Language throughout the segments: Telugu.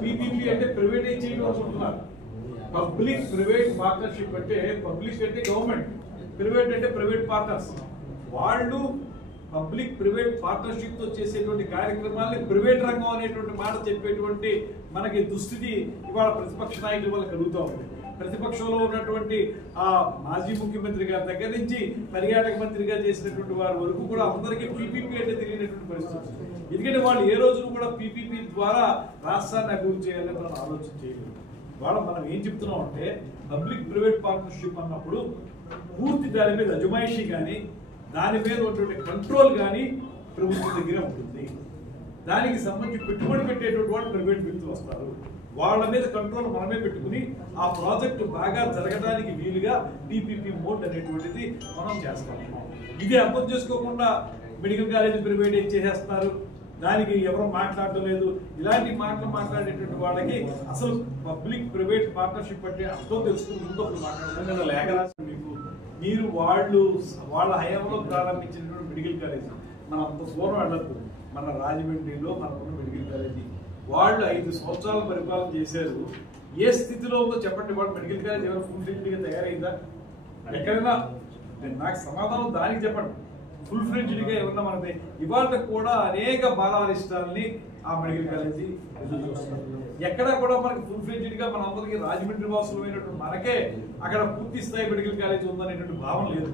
పీపీపీ అంటే ప్రైవేటైజ్ చేయడం అనుకుంటున్నారు. పబ్లిక్ ప్రైవేట్ పార్ట్నర్షిప్ అంటే పబ్లిక్ అంటే గవర్నమెంట్, ప్రైవేట్ అంటే ప్రైవేట్ పార్ట్నర్స్. వాళ్ళు పబ్లిక్ ప్రైవేట్ పార్ట్నర్షిప్ తో చేసేటువంటి కార్యక్రమాలని ప్రైవేట్ రంగం అనేటువంటి మాట చెప్పేటువంటి మనకి దుస్థితి ఇవాళ ప్రతిపక్ష నాయకుల వల్ల కలుగుతూ ఉంది. ప్రతిపక్షంలో ఉన్నటువంటి మాజీ ముఖ్యమంత్రి గారి దగ్గర నుంచి పర్యాటక మంత్రిగా చేసినటువంటి వారి వరకు కూడా అందరికీ పీపీపీ అంటే తెలియనటువంటి పరిస్థితి. ఎందుకంటే వాళ్ళు ఏ రోజున కూడా పీపీపీ ద్వారా రాష్ట్రాన్ని అభివృద్ధి చేయాలని మనం ఆలోచన చేయలేదు. వాళ్ళ మనం ఏం చెప్తున్నాం అంటే పబ్లిక్ ప్రైవేట్ పార్ట్నర్షిప్ అన్నప్పుడు పూర్తి దాని మీద అజమాయిషీ కానీ దాని మీద ఉన్నటువంటి కంట్రోల్ కానీ ప్రభుత్వం దగ్గర ఉంటుంది. దానికి సంబంధించి పెట్టుబడి పెట్టేటువంటి వాళ్ళు ప్రైవేట్ వ్యక్తులు వస్తారు. వాళ్ళ మీద కంట్రోల్ మనమే పెట్టుకుని ఆ ప్రాజెక్టు బాగా జరగడానికి వీలుగా పీపీపీ మోడ్ అనేటువంటిది మనం చేస్తాము. ఇది అర్థం చేసుకోకుండా మెడికల్ కాలేజీ ప్రైవేటైజ్ చేసేస్తున్నారు, దానికి ఎవరు మాట్లాడటం లేదు. ఇలాంటి మాటలు మాట్లాడేటువంటి వాళ్ళకి అసలు పబ్లిక్ ప్రైవేట్ పార్ట్నర్షిప్ అంటే అర్థం తెలుసుకుని ఇంకొకరు మాట్లాడుతున్నారు. లేఖ రాసి మీరు వాళ్ళ హయాంలో ప్రారంభించినటువంటి మెడికల్ కాలేజీ మనం అంత దూరం వెళ్ళద్దు. మన రాజమండ్రిలో మనకున్న మెడికల్ కాలేజీ వాళ్ళు 5 సంవత్సరాలు పరిపాలన చేశారు. ఏ స్థితిలో ఉందో చెప్పండి. వాళ్ళు మెడికల్ కాలేజ్ ఎవరు ఫుల్ ఫ్లెడ్జ్డ్గా తయారైందా? ఎక్కడైనా నాకు సమాధానం దానికి చెప్పండి. ఫుల్ ఫ్లెడ్జ్డ్గా ఏమన్నా మనది ఇవాళ కూడా అనేక బాలారిష్టాలని ఆ మెడికల్ కాలేజీ ఎదురు చూస్తున్నారు. ఎక్కడ కూడా మనకి ఫుల్ ఫ్లెడ్జ్డ్గా మన అందరికీ రాజమండ్రి వాసులమైనటువంటి మనకే అక్కడ పూర్తి స్థాయి మెడికల్ కాలేజ్ ఉందనేటువంటి భావన లేదు.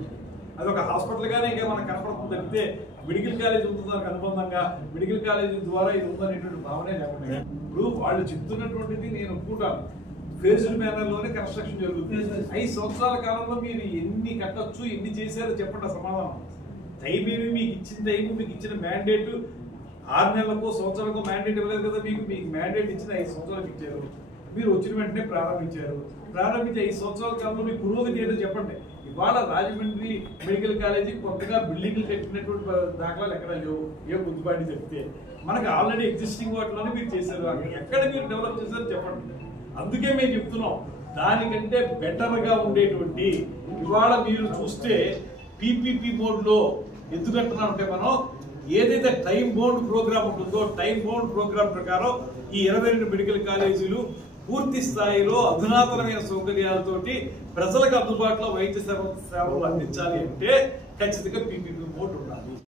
అది ఒక హాస్పిటల్ గానే ఇంకా మనకు కనపడుతుంది తప్పితే మెడికల్ కాలేజ్ ఉంటుందానికి అనుబంధంగా మెడికల్ కాలేజ్ ద్వారా ఇది ఉందనేటువంటి భావనే లేకుండా ఇప్పుడు వాళ్ళు చెప్తున్నటువంటిది నేను ఒప్పుకుంటాను. ఫేజ్డ్ మేనర్ లోనే కన్స్ట్రక్షన్ జరుగుతుంది. 5 సంవత్సరాల కాలంలో మీరు ఎన్ని కట్టొచ్చు, ఎన్ని చేశారో చెప్పండి. సమాధానం టైం ఏమి మీకు ఇచ్చిన టైం, మీకు ఇచ్చిన మ్యాండేట్ 6 నెలలకో సంవత్సరాలకో మ్యాండేట్ ఇవ్వలేదు కదా. మీకు మ్యాండేట్ ఇచ్చిన 5 సంవత్సరాలకు ఇచ్చారు. మీరు వచ్చిన వెంటనే ప్రారంభించారు. ప్రారంభించి 5 సంవత్సరాల కాలంలో మీ పురోగతి ఏంటో చెప్పండి. ఇవాళ రాజమండ్రి మెడికల్ కాలేజీ కొత్తగా బిల్డింగ్లు కట్టినటువంటి దాఖలాలు ఎక్కడ లేవు. ఏ గుర్తుబాటి చెప్తే మనకు ఆల్రెడీ ఎగ్జిస్టింగ్ వాటిలోనే మీరు చేశారు. ఎక్కడ మీరు డెవలప్ చేశారో చెప్పండి. అందుకే మేము చెప్తున్నాం దానికంటే బెటర్గా ఉండేటువంటి ఇవాళ మీరు చూస్తే పీపీపీ మోడ్లో ఎందుకంటున్నామంటే మనం ఏదైతే టైం బౌండ్ ప్రోగ్రామ్ ఉంటుందో టైం బౌండ్ ప్రోగ్రామ్ ప్రకారం ఈ 22 మెడికల్ కాలేజీలు పూర్తి స్థాయిలో అధునాతనమైన సౌకర్యాలతోటి ప్రజలకు అందుబాటులో వైద్య సేవలు అందించాలి అంటే ఖచ్చితంగా పీపీపీ మోడ్ ఉండాలి.